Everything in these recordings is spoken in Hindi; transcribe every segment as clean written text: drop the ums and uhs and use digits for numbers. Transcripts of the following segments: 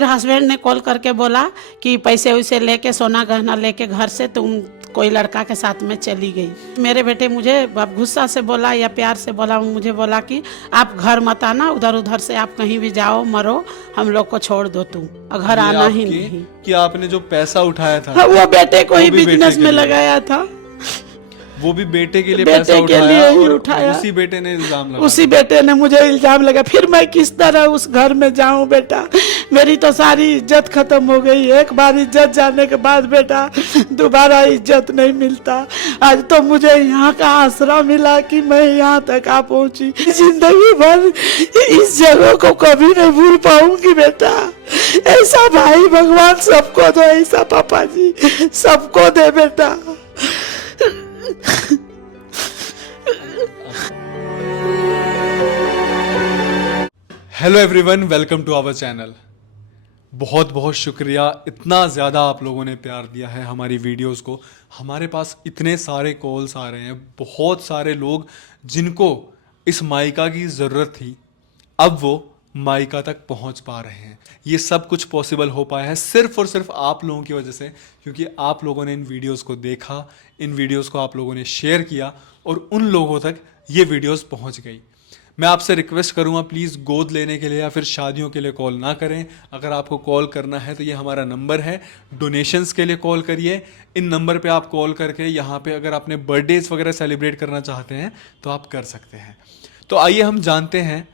फिर हस्बैंड ने कॉल करके बोला कि पैसे वैसे लेके सोना गहना लेके घर से तुम कोई लड़का के साथ में चली गई। मेरे बेटे मुझे गुस्सा से बोला या प्यार से बोला, मुझे बोला कि आप घर मत आना, उधर उधर से आप कहीं भी जाओ मरो, हम लोग को छोड़ दो, तुम घर आना ही नहीं। कि आपने जो पैसा उठाया था वो बेटे को ही बिजनेस में लगाया था, वो भी बेटे के लिए बेटे पैसा के लिए ही और उठाया। उसी बेटे ने इल्जाम लगाया। उसी बेटे ने मुझे इल्जाम लगा। फिर मैं किस तरह उस घर में जाऊं बेटा, मेरी तो सारी इज्जत खत्म हो गई। एक बार इज्जत जाने के बाद बेटा दोबारा इज्जत नहीं मिलता। आज तो मुझे यहाँ का आसरा मिला कि मैं यहाँ तक आ पहुंची। जिंदगी भर इस जगह को कभी नहीं भूल पाऊंगी बेटा। ऐसा भाई भगवान सबको दो, ऐसा पापा जी सबको दे बेटा। Hello everyone, welcome to our channel. बहुत बहुत शुक्रिया, इतना ज़्यादा आप लोगों ने प्यार दिया है हमारी वीडियोस को। हमारे पास इतने सारे कॉल्स आ रहे हैं, बहुत सारे लोग जिनको इस माइका की ज़रूरत थी, अब वो माइका तक पहुंच पा रहे हैं। ये सब कुछ पॉसिबल हो पाया है सिर्फ और सिर्फ आप लोगों की वजह से, क्योंकि आप लोगों ने इन वीडियोस को देखा, इन वीडियोस को आप लोगों ने शेयर किया और उन लोगों तक ये वीडियोस पहुंच गई। मैं आपसे रिक्वेस्ट करूंगा, प्लीज़ गोद लेने के लिए या फिर शादियों के लिए कॉल ना करें। अगर आपको कॉल करना है तो ये हमारा नंबर है, डोनेशंस के लिए कॉल करिए। इन नंबर पे आप कॉल करके यहाँ पे अगर आपने बर्थडेज वगैरह सेलिब्रेट करना चाहते हैं तो आप कर सकते हैं। तो आइए हम जानते हैं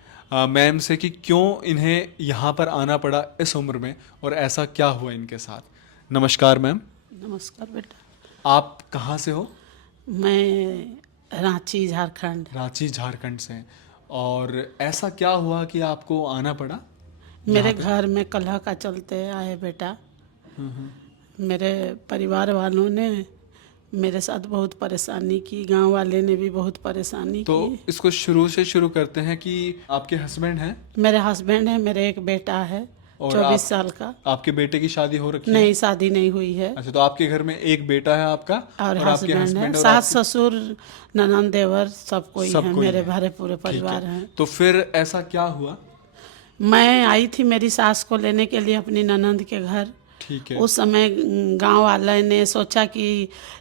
मैम से कि क्यों इन्हें यहाँ पर आना पड़ा इस उम्र में और ऐसा क्या हुआ इनके साथ। नमस्कार मैम। नमस्कार बेटा। आप कहाँ से हो? मैं रांची झारखंड। रांची झारखंड से। और ऐसा क्या हुआ कि आपको आना पड़ा? मेरे घर में कलह का चलते आए बेटा। मेरे परिवार वालों ने मेरे साथ बहुत परेशानी की, गांव वाले ने भी बहुत परेशानी तो की। इसको शुरू से शुरू करते हैं कि आपके हस्बैंड हैं? मेरे हस्बैंड है, मेरे एक बेटा है 24 साल का। आपके बेटे की शादी हो रखी है? नहीं, शादी नहीं हुई है। अच्छा, तो आपके घर में एक बेटा है आपका और आपके हस्बैंड है, हस्बैंड और सास ससुर ननद देवर सब कोई है, मेरे भरे पूरे परिवार हैं। तो फिर ऐसा क्या हुआ? मैं आई थी मेरी सास को लेने के लिए अपनी ननद के घर। ठीक है। उस समय गांव वाले ने सोचा कि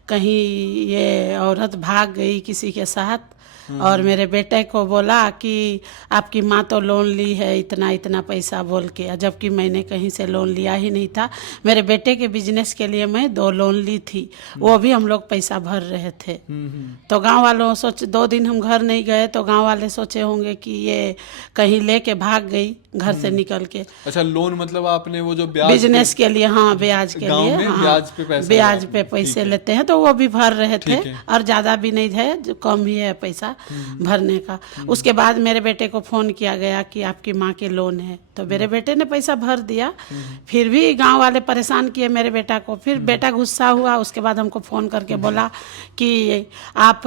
कहीं ये औरत भाग गई किसी के साथ, और मेरे बेटे को बोला कि आपकी माँ तो लोन ली है इतना इतना पैसा बोल के, जबकि मैंने कहीं से लोन लिया ही नहीं था। मेरे बेटे के बिजनेस के लिए मैं 2 लोन ली थी, वो भी हम लोग पैसा भर रहे थे। तो गांव वालों सोच 2 दिन हम घर नहीं गए तो गांव वाले सोचे होंगे कि ये कहीं लेके भाग गई घर से निकल के। अच्छा, लोन मतलब आपने वो जो ब्याज बिजनेस के लिए? हाँ, ब्याज के लिए। हाँ, ब्याज पे पैसे लेते हैं तो वो भी भर रहे थे, और ज़्यादा भी नहीं है, जो कम ही है पैसा भरने का। उसके बाद मेरे बेटे को फ़ोन किया गया कि आपकी माँ के लोन है, तो मेरे बेटे ने पैसा भर दिया। फिर भी गांव वाले परेशान किए मेरे बेटा को। फिर बेटा गुस्सा हुआ, उसके बाद हमको फ़ोन करके बोला कि आप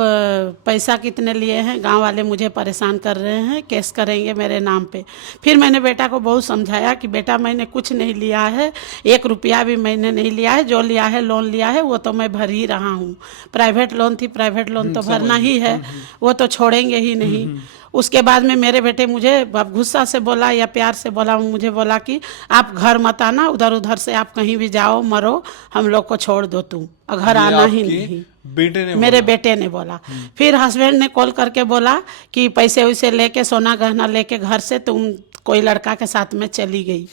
पैसा कितने लिए हैं, गांव वाले मुझे परेशान कर रहे हैं, केस करेंगे मेरे नाम पे। फिर मैंने बेटा को बहुत समझाया कि बेटा मैंने कुछ नहीं लिया है, 1 रुपया भी मैंने नहीं लिया है, जो लिया है लोन लिया है वो तो मैं भर ही रहा हूँ। प्राइवेट लोन थी, प्राइवेट लोन तो भरना ही है, वो तो छोड़ेंगे ही नहीं। उसके बाद में मेरे बेटे मुझे गुस्सा से बोला या प्यार से बोला, मुझे बोला कि आप घर मत आना, उधर उधर से आप कहीं भी जाओ मरो, हम लोग को छोड़ दो, तुम घर आना ही नहीं। मेरे बेटे ने बोला। फिर हस्बैंड ने कॉल करके बोला कि पैसे वैसे लेके सोना गहना लेके घर से तुम कोई लड़का के साथ में चली गई।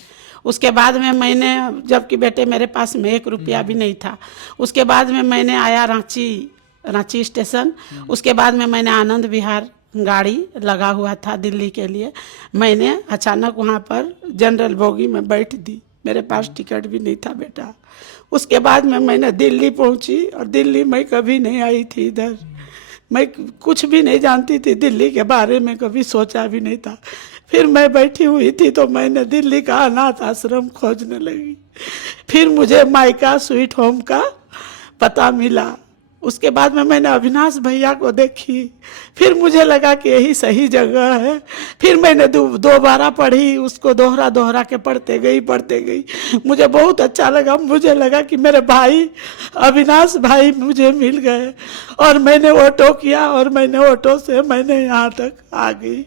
उसके बाद में मैंने, जबकि बेटे मेरे पास में 1 रुपया भी नहीं था, उसके बाद में मैंने आया रांची स्टेशन। उसके बाद में मैंने आनंद विहार गाड़ी लगा हुआ था दिल्ली के लिए, मैंने अचानक वहाँ पर जनरल बोगी में बैठ दी। मेरे पास टिकट भी नहीं था बेटा। उसके बाद में मैंने दिल्ली पहुँची, और दिल्ली मैं कभी नहीं आई थी इधर, मैं कुछ भी नहीं जानती थी दिल्ली के बारे में, कभी सोचा भी नहीं था। फिर मैं बैठी हुई थी तो मैंने दिल्ली का अनाथ आश्रम खोजने लगी। फिर मुझे माइका स्वीट होम का पता मिला। उसके बाद में मैंने अविनाश भैया को देखी, फिर मुझे लगा कि यही सही जगह है। फिर मैंने दोबारा पढ़ी, उसको दोहरा के पढ़ते गई। मुझे बहुत अच्छा लगा। मुझे लगा कि मेरे भाई अविनाश भाई मुझे मिल गए, और मैंने ऑटो किया, और मैंने ऑटो से मैंने यहाँ तक आ गई।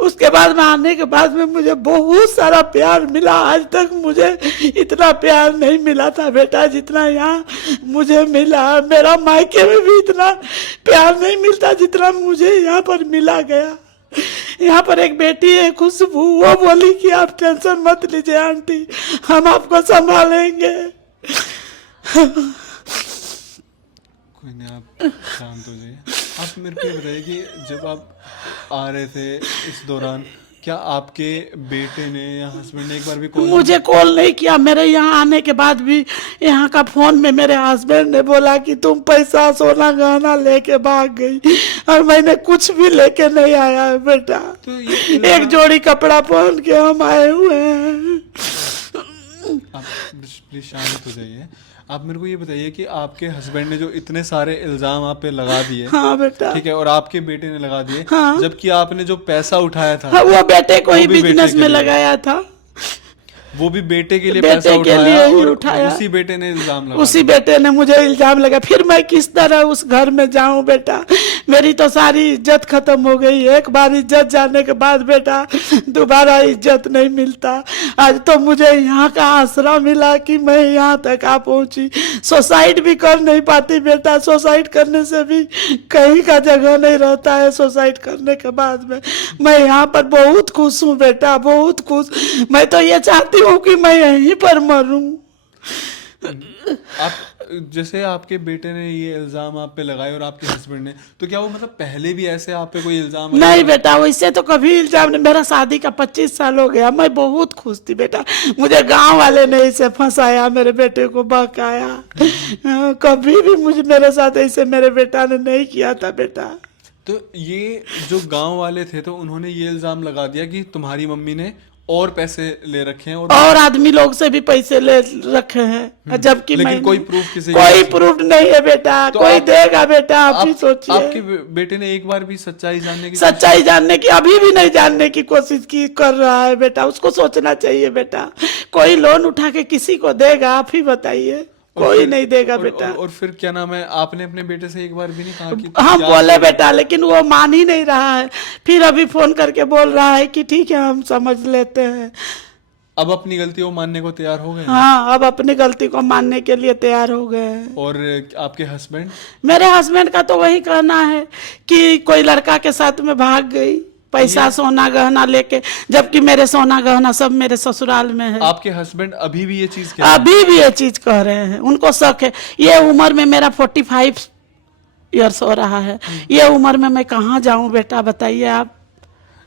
उसके बाद में आने के बाद में मुझे बहुत सारा प्यार मिला। आज तक मुझे इतना प्यार नहीं मिला था बेटा जितना यहाँ मुझे मिला। मेरा मायके में भी इतना प्यार नहीं मिलता जितना मुझे यहाँ पर मिला गया। यहाँ पर एक बेटी है खुशबू, वो बोली कि आप टेंशन मत लीजिए आंटी, हम आपको संभालेंगे। कोई नहीं, आप शांत हो जाइए। आप मेरे को ये बताइए कि जब आप आ रहे थे इस दौरान क्या आपके बेटे ने या हस्बैंड ने एक बार भी मुझे कॉल नहीं किया। मेरे यहाँ आने के बाद भी यहाँ का फोन में मेरे हस्बैंड ने बोला कि तुम पैसा सोना गहना लेके भाग गई और मैंने कुछ भी लेके नहीं आया है बेटा। तो एक जोड़ी कपड़ा पहन के हम आए हुए हैं। आप प्लीज शांत हो जाइए। आप मेरे को ये बताइए कि आपके हस्बैंड ने जो इतने सारे इल्जाम आप पे लगा दिए, हाँ बेटा, ठीक है, और आपके बेटे ने लगा दिए, हाँ, जबकि आपने जो पैसा उठाया था, हाँ, वो बेटे को ही बिजनेस में लगाया था। वो भी बेटे के लिए बेटे पैसा के लिए उठाया ही और उठाया। उसी बेटे ने इल्जाम लगाया। उसी बेटे ने मुझे इल्जाम लगा। फिर मैं किस तरह उस घर में जाऊं बेटा? मेरी तो सारी इज्जत खत्म हो गई। एक बार इज्जत जाने के बाद बेटा दोबारा इज्जत नहीं मिलता। आज तो मुझे यहाँ का आसरा मिला कि मैं यहाँ तक आ पहुंची। सुसाइड भी कर नहीं पाती बेटा। सुसाइड करने से भी कहीं का जगह नहीं रहता है। सुसाइड करने के बाद में मैं यहाँ पर बहुत खुश हूँ बेटा, बहुत खुश। मैं तो ये चाहती हूँ कि मैं यहीं पर मरूं। आप जैसे आपके बेटे ने ये इल्जाम आप पे लगाए और आपके हस्बैंड ने, तो क्या वो मतलब पहले भी ऐसे आप पे कोई इल्जाम नहीं बेटा, वैसे तो कभी इल्जाम नहीं। मेरा शादी का 25 साल हो गया। मैं बहुत खुश थी बेटा। मुझे गांव वाले ने इसे फंसाया, मेरे बेटे को बहकाया। कभी भी मुझे मेरे साथ ऐसे मेरे बेटा ने नहीं किया था बेटा। तो ये जो गांव वाले थे तो उन्होंने ये इल्जाम लगा दिया कि तुम्हारी मम्मी ने और पैसे ले रखे हैं और आदमी लोग से भी पैसे ले रखे हैं, जबकि लेकिन कोई प्रूफ किसी कोई प्रूफ नहीं है बेटा। तो कोई देगा बेटा? आप ही सोचिए। आपके बेटे ने एक बार भी सच्चाई जानने की अभी भी नहीं जानने की कोशिश की कर रहा है बेटा। उसको सोचना चाहिए बेटा। कोई लोन उठा के किसी को देगा? आप ही बताइए। कोई नहीं देगा बेटा। और फिर क्या नाम है, आपने अपने बेटे से एक बार भी नहीं कहा कि हम बोले बेटा, लेकिन वो मान ही नहीं रहा है। फिर अभी फोन करके बोल रहा है कि ठीक है हम समझ लेते हैं। अब अपनी गलती को मानने को तैयार हो गए? हाँ, अब अपनी गलती को मानने के लिए तैयार हो गए हैं। और आपके हस्बैंड? मेरे हस्बैंड का तो वही कहना है कि कोई लड़का के साथ में भाग गई, पैसा सोना गहना लेके, जबकि मेरे सोना गहना सब मेरे ससुराल में है। आपके हस्बैंड अभी भी ये चीज अभी भी ये चीज कह रहे हैं। उनको शक है। ये उम्र में मेरा 45 ईयर्स हो रहा है। ये उम्र में मैं कहाँ जाऊं बेटा, बताइए आप।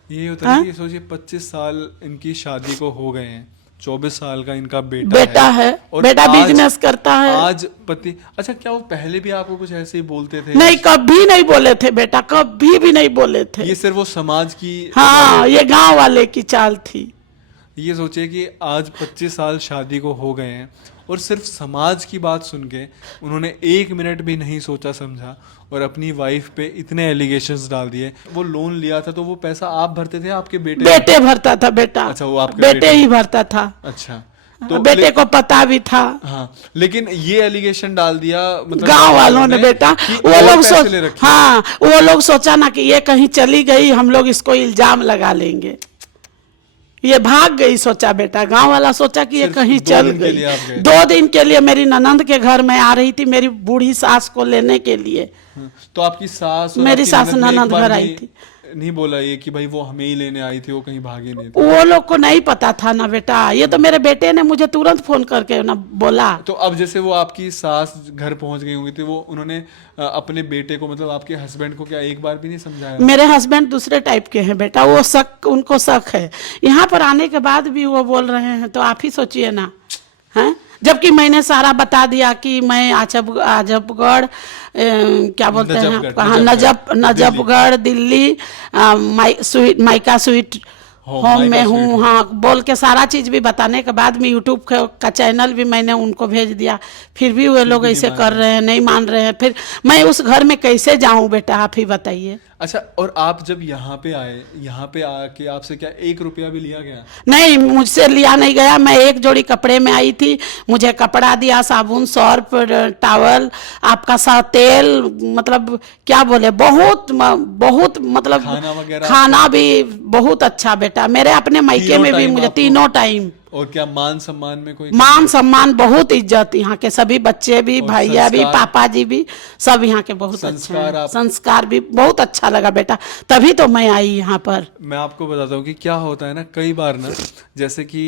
ये होता है कि सोचिए 25 साल इनकी शादी को हो गए हैं, 24 साल का इनका बेटा है और बेटा बिजनेस करता है। आज पति, अच्छा क्या वो पहले भी आपको कुछ ऐसे ही बोलते थे? नहीं, कभी नहीं बोले थे बेटा, कभी भी नहीं बोले थे। ये सिर्फ वो समाज की, हाँ, ये गांव वाले की चाल थी। ये सोचिए कि आज 25 साल शादी को हो गए हैं और सिर्फ समाज की बात सुन के उन्होंने 1 मिनट भी नहीं सोचा समझा और अपनी वाइफ पे इतने एलिगेशंस डाल दिए। वो लोन लिया था तो वो पैसा आप भरते थे, आपके बेटे भरता था बेटा। अच्छा, वो आपके बेटे ही भरता था। अच्छा, तो बेटे को पता भी था। हाँ, लेकिन ये एलिगेशन डाल दिया मतलब गांव वालों ने बेटा। वो लोग सोचा ना कि ये कहीं चली गई, हम लोग इसको इल्जाम लगा लेंगे। ये भाग गई सोचा बेटा। गांव वाला सोचा कि ये कहीं चल गई। 2 दिन के लिए मेरी ननंद के घर में आ रही थी, मेरी बूढ़ी सास को लेने के लिए। तो आपकी सास, मेरी सास ननंद घर आई थी। नहीं बोला ये कि भाई वो हमें ही लेने आई थी, वो कहीं भागे नहीं थी? वो लोग को नहीं पता था ना बेटा। ये तो मेरे बेटे ने मुझे तुरंत फोन करके ना बोला। तो अब जैसे वो आपकी सास घर पहुंच गई होंगी तो वो उन्होंने अपने बेटे को, मतलब आपके हस्बैंड को क्या एक बार भी नहीं समझाया? मेरे हस्बैंड दूसरे टाइप के हैं बेटा। वो शक, उनको शक है। यहाँ पर आने के बाद भी वो बोल रहे हैं, तो आप ही सोचिए ना, हैं? जबकि मैंने सारा बता दिया कि मैं आजमगढ़, क्या बोलते हैं, कहाँ, Najafgarh Delhi, mica sweet home में हूँ। हाँ, बोल के सारा चीज भी बताने के बाद में यूट्यूब का चैनल भी मैंने उनको भेज दिया। फिर भी वे लोग ऐसे कर रहे हैं, नहीं मान रहे हैं। फिर मैं उस घर में कैसे जाऊं बेटा, आप ही बताइए। अच्छा, और आप जब यहाँ पे आए, यहाँ पे आके आपसे क्या 1 रुपया भी लिया गया? नहीं, मुझसे लिया नहीं गया। मैं एक जोड़ी कपड़े में आई थी, मुझे कपड़ा दिया, साबुन, सर्फ, टॉवल, आपका सा तेल, मतलब क्या बोले, बहुत बहुत मतलब खाना वगैरह? खाना भी बहुत अच्छा बेटा। मेरे अपने मायके में भी मुझे तीनों टाइम। और क्या मान सम्मान में कोई? मान सम्मान, बहुत इज्जत, यहाँ के सभी बच्चे भी, भैया भी, पापा जी भी, सब यहाँ के बहुत अच्छे हैं। संस्कार भी बहुत अच्छा लगा बेटा, तभी तो मैं आई यहाँ पर। मैं आपको बताता हूँ कि क्या होता है ना, कई बार ना, जैसे कि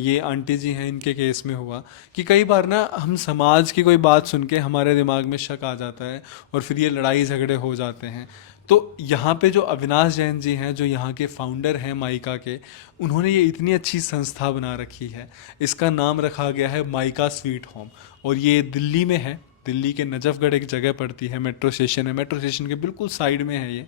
ये आंटी जी हैं, इनके केस में हुआ कि कई बार ना हम समाज की कोई बात सुन के हमारे दिमाग में शक आ जाता है और फिर ये लड़ाई झगड़े हो जाते हैं। तो यहाँ पे जो अविनाश जैन जी हैं, जो यहाँ के फाउंडर हैं माइका के, उन्होंने ये इतनी अच्छी संस्था बना रखी है। इसका नाम रखा गया है माइका स्वीट होम, और ये दिल्ली में है। दिल्ली के नजफगढ़ एक जगह पड़ती है, मेट्रो स्टेशन है, मेट्रो स्टेशन के बिल्कुल साइड में है ये।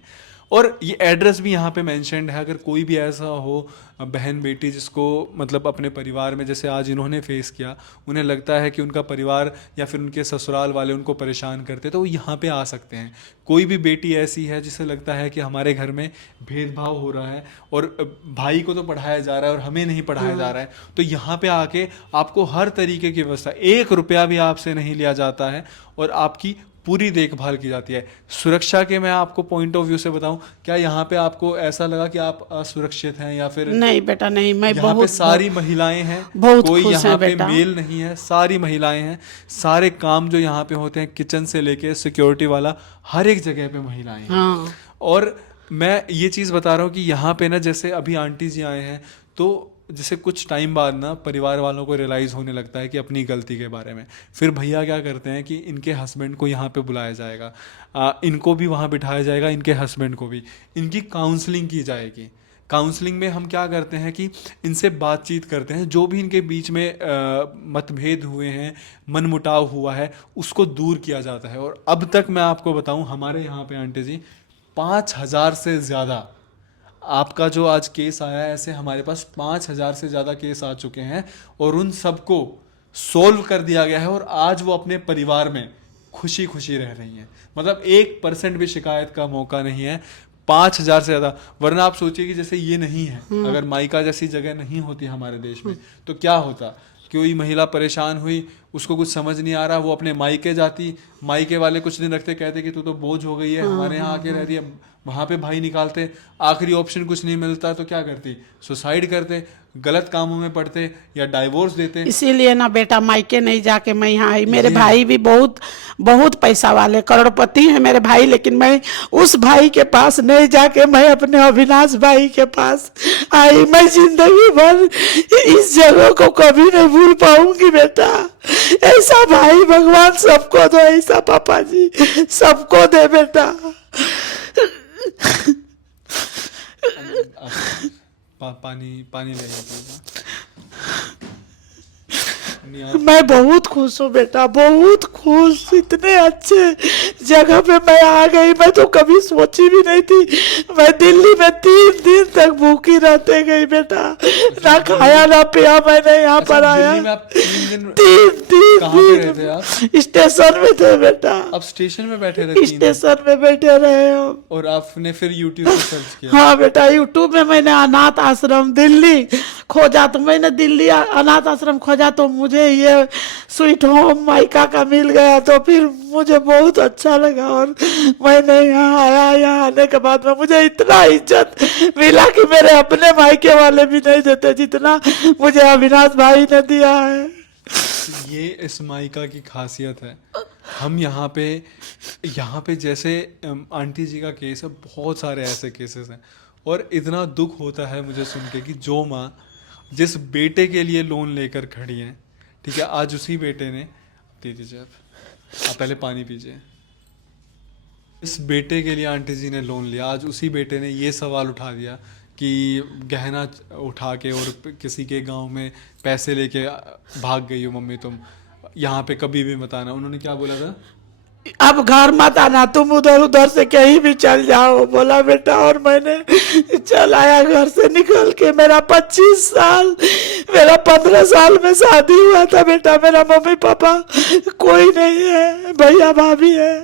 और ये एड्रेस भी यहाँ पे मेंशन्ड है। अगर कोई भी ऐसा हो बहन बेटी जिसको मतलब अपने परिवार में, जैसे आज इन्होंने फेस किया, उन्हें लगता है कि उनका परिवार या फिर उनके ससुराल वाले उनको परेशान करते, तो वो यहाँ पे आ सकते हैं। कोई भी बेटी ऐसी है जिसे लगता है कि हमारे घर में भेदभाव हो रहा है और भाई को तो पढ़ाया जा रहा है और हमें नहीं पढ़ाया जा रहा है, तो यहाँ पे आके आपको हर तरीके की व्यवस्था, 1 रुपया भी आपसे नहीं लिया जाता है और आपकी पूरी देखभाल की जाती है। सुरक्षा के मैं आपको पॉइंट ऑफ व्यू से बताऊं, क्या यहाँ पे आपको ऐसा लगा कि आप असुरक्षित हैं या फिर? नहीं बेटा, नहीं, मैं यहाँ पे सारी महिलाएं हैं, कोई यहाँ पे मेल नहीं है, सारी महिलाएं हैं। सारे काम जो यहाँ पे होते हैं, किचन से लेके सिक्योरिटी वाला, हर एक जगह पे महिलाएं हैं। हाँ। और मैं ये चीज़ बता रहा हूँ कि यहाँ पे ना, जैसे अभी आंटी जी आए हैं, तो जैसे कुछ टाइम बाद ना परिवार वालों को रियलाइज़ होने लगता है कि अपनी गलती के बारे में। फिर भैया क्या करते हैं कि इनके हस्बैंड को यहाँ पे बुलाया जाएगा, इनको भी वहाँ बिठाया जाएगा, इनके हस्बैंड को भी, इनकी काउंसलिंग की जाएगी। काउंसलिंग में हम क्या करते हैं कि इनसे बातचीत करते हैं, जो भी इनके बीच में मतभेद हुए हैं, मनमुटाव हुआ है, उसको दूर किया जाता है। और अब तक मैं आपको बताऊँ, हमारे यहाँ पे आंटी जी 5000 से ज़्यादा, आपका जो आज केस आया है, ऐसे हमारे पास 5000 से ज़्यादा केस आ चुके हैं और उन सबको सोल्व कर दिया गया है। और आज वो अपने परिवार में खुशी खुशी रह रही हैं। मतलब 1% भी शिकायत का मौका नहीं है। 5000 से ज़्यादा। वरना आप सोचिए कि जैसे ये नहीं है, अगर माइका जैसी जगह नहीं होती हमारे देश में, तो क्या होता। कोई महिला परेशान हुई, उसको कुछ समझ नहीं आ रहा, वो अपने मायके जाती, मायके वाले कुछ दिन रखते, कहते कि तू तो बोझ हो गई है, हमारे यहाँ आके रह रही है, वहाँ पे भाई निकालते, आखिरी ऑप्शन कुछ नहीं मिलता तो क्या करती, सुसाइड करते, गलत कामों में पड़ते या डाइवोर्स देते। इसीलिए ना बेटा मायके नहीं जाके मैं यहाँ आई। मेरे भाई भी बहुत बहुत पैसा वाले, करोड़पति हैं मेरे भाई, लेकिन मैं उस भाई के पास नहीं जाके मैं अपने अविनाश भाई के पास आई। मैं जिंदगी भर इस जगह को कभी नहीं भूल पाऊंगी बेटा। ऐसा भाई भगवान सबको दो, ऐसा पापा जी सबको दे बेटा। पानी ले मैं बहुत खुश हूँ बेटा, बहुत खुश। इतने अच्छे जगह पे मैं आ गई, मैं तो कभी सोची भी नहीं थी। मैं दिल्ली में 3 दिन तक भूखी रहते गई बेटा, ना खाया ना पिया। मैंने यहाँ पर आया 3 दिन स्टेशन में थे बेटा। अब स्टेशन में बैठे रहे? स्टेशन में बैठे रहे हम। और आपने फिर यूट्यूब पे सर्च किया? हाँ बेटा, यूट्यूब में मैंने अनाथ आश्रम दिल्ली खोजा, तो मैंने दिल्ली अनाथ आश्रम खोजा तो मुझे ये स्वीट होम माइका का मिल गया। तो फिर मुझे बहुत अच्छा लगा और मैंने यहाँ आया। यहाँ आने के बाद में मुझे इतना इज्जत मिला कि मेरे अपने मायके वाले भी नहीं देते जितना मुझे अविनाश भाई ने दिया है। ये इस माइका की खासियत है। हम यहाँ पे जैसे आंटी जी का केस है, बहुत सारे ऐसे केसेस हैं और इतना दुख होता है मुझे सुन के कि जो माँ जिस बेटे के लिए लोन लेकर खड़ी है, ठीक है, आज उसी बेटे ने, दे दीजिए आप पहले पानी पीजिए। इस बेटे के लिए आंटी जी ने लोन लिया, आज उसी बेटे ने ये सवाल उठा दिया कि गहना उठा के और किसी के गांव में पैसे लेके भाग गई हो मम्मी, तुम यहाँ पे कभी भी मत आना। उन्होंने क्या बोला था? अब घर मत आना, तुम उधर उधर से कहीं भी चल जाओ, बोला बेटा। और मैंने चल आया घर से निकल के। मेरा 25 साल, मेरा 15 साल में शादी हुआ था बेटा। मेरा मम्मी पापा कोई नहीं है, भैया भाभी है।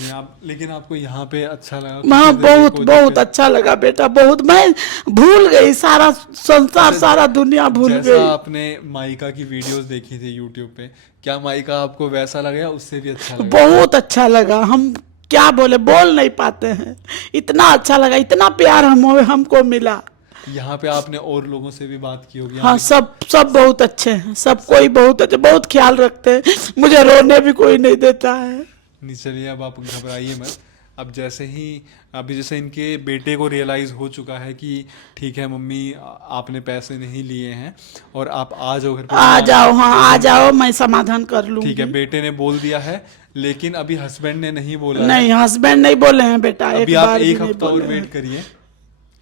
नहीं आप, लेकिन आपको यहाँ पे अच्छा लगा? हाँ, बहुत बहुत अच्छा लगा बेटा, बहुत। मैं भूल गई सारा संसार, सारा दुनिया भूल जैसा गई। आपने माइका की वीडियोस देखी थी यूट्यूब पे, क्या माइका आपको वैसा लगा या उससे भी अच्छा लगा? बहुत अच्छा लगा। हम क्या बोले, बोल नहीं पाते हैं, इतना अच्छा लगा, इतना प्यार हमको मिला। यहाँ पे आपने और लोगों से भी बात की होगी? हाँ, सब सब बहुत अच्छे हैं, सब कोई बहुत अच्छे, बहुत ख्याल रखते हैं, मुझे रोने भी कोई नहीं देता है। नहीं चलिए, अब आप घबराइए मत। अब जैसे ही अभी जैसे इनके बेटे को रियलाइज़ हो चुका है कि ठीक है मम्मी आपने पैसे नहीं लिए हैं और आप आ जाओ घर पे, आ जाओ, हाँ आ जाओ, मैं समाधान कर लूंगी। ठीक है, बेटे ने बोल दिया है, लेकिन अभी हस्बैंड ने नहीं बोला नहीं, हस्बैंड नहीं बोले हैं बेटा, अभी एक आप बार भी एक नहीं हफ्ता और बोले वेट हैं। करिए।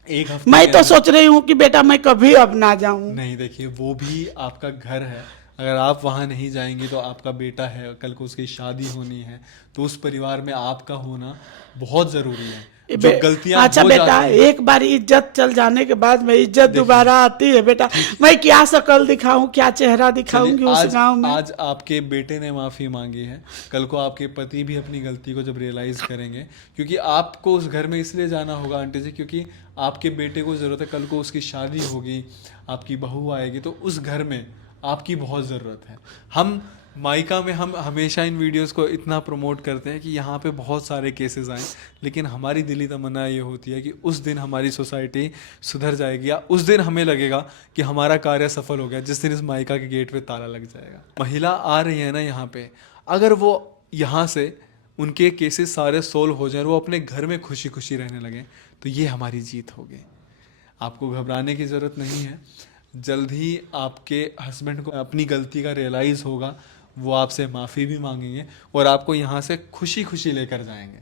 एक हफ्ते मैं के तो अंदर- सोच रही हूँ कि बेटा मैं कभी अब ना जाऊं। नहीं देखिए, वो भी आपका घर है, अगर आप वहाँ नहीं जाएंगे तो आपका बेटा है, कल को उसकी शादी होनी है, तो उस परिवार में आपका होना बहुत ज़रूरी है। जो गलतियां अच्छा हो बेटा, जाती हैं, एक बार इज्जत चल जाने के बाद में इज्जत दोबारा आती है बेटा। मैं क्या शक्ल दिखाऊं, क्या चेहरा दिखाऊंगी उस गांव में। आज आपके बेटे ने माफ़ी मांगी है, कल को आपके पति भी अपनी गलती को जब रियलाइज़ करेंगे, क्योंकि आपको उस घर में इसलिए जाना होगा आंटी जी, क्योंकि आपके बेटे को ज़रूरत है, कल को उसकी शादी होगी, आपकी बहू आएगी, तो उस घर में आपकी बहुत ज़रूरत है। हम माइका में हम हमेशा इन वीडियोस को इतना प्रमोट करते हैं कि यहाँ पे बहुत सारे केसेस आए, लेकिन हमारी दिली तमन्ना ये होती है कि उस दिन हमारी सोसाइटी सुधर जाएगी, या उस दिन हमें लगेगा कि हमारा कार्य सफल हो गया, जिस दिन इस माइका के गेट पे ताला लग जाएगा। महिला आ रही है ना यहाँ पे, अगर वो यहाँ से उनके केसेस सारे सोल्व हो जाए, वो अपने घर में खुशी खुशी रहने लगे, तो ये हमारी जीत होगी। आपको घबराने की ज़रूरत नहीं है, जल्द ही आपके हस्बैंड को अपनी गलती का रियलाइज़ होगा, वो आपसे माफ़ी भी मांगेंगे और आपको यहाँ से खुशी खुशी लेकर जाएंगे।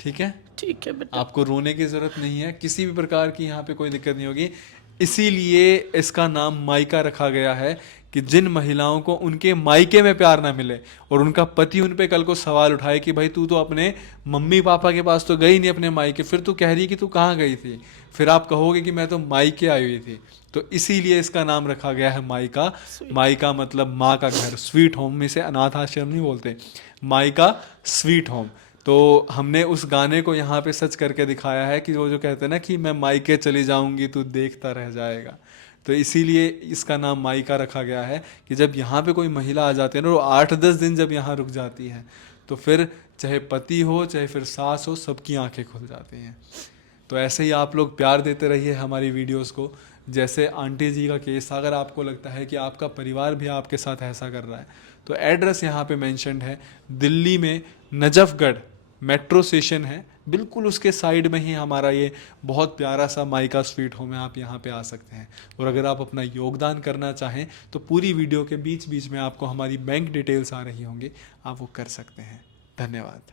ठीक है? ठीक है बेटा। आपको रोने की ज़रूरत नहीं है, किसी भी प्रकार की यहाँ पे कोई दिक्कत नहीं होगी। इसीलिए इसका नाम माइका रखा गया है कि जिन महिलाओं को उनके मायके में प्यार ना मिले और उनका पति उन पे कल को सवाल उठाए कि भाई तू तो अपने मम्मी पापा के पास तो गई नहीं अपने मायके, फिर तू कह रही है कि तू कहाँ गई थी, फिर आप कहोगे कि मैं तो मायके आई हुई थी। तो इसीलिए इसका नाम रखा गया है माइका। माइका मतलब माँ का घर, स्वीट होम में से अनाथ आश्रम नहीं बोलते, माइका स्वीट होम। तो हमने उस गाने को यहाँ पे सच करके दिखाया है कि वो जो कहते हैं ना कि मैं मायके चली जाऊंगी तू देखता रह जाएगा, तो इसीलिए इसका नाम माइका रखा गया है कि जब यहाँ पे कोई महिला आ जाती है ना, वो 8-10 दिन जब यहाँ रुक जाती है, तो फिर चाहे पति हो चाहे फिर सास हो, सबकी आंखें खुल जाती हैं। तो ऐसे ही आप लोग प्यार देते रहिए हमारी वीडियोस को। जैसे आंटी जी का केस, अगर आपको लगता है कि आपका परिवार भी आपके साथ ऐसा कर रहा है, तो एड्रेस यहाँ पे मेंशन्ड है, दिल्ली में नजफगढ़ मेट्रो स्टेशन है, बिल्कुल उसके साइड में ही हमारा ये बहुत प्यारा सा माइका स्वीट होम है। आप यहाँ पे आ सकते हैं, और अगर आप अपना योगदान करना चाहें तो पूरी वीडियो के बीच बीच में आपको हमारी बैंक डिटेल्स आ रही होंगी, आप वो कर सकते हैं। धन्यवाद।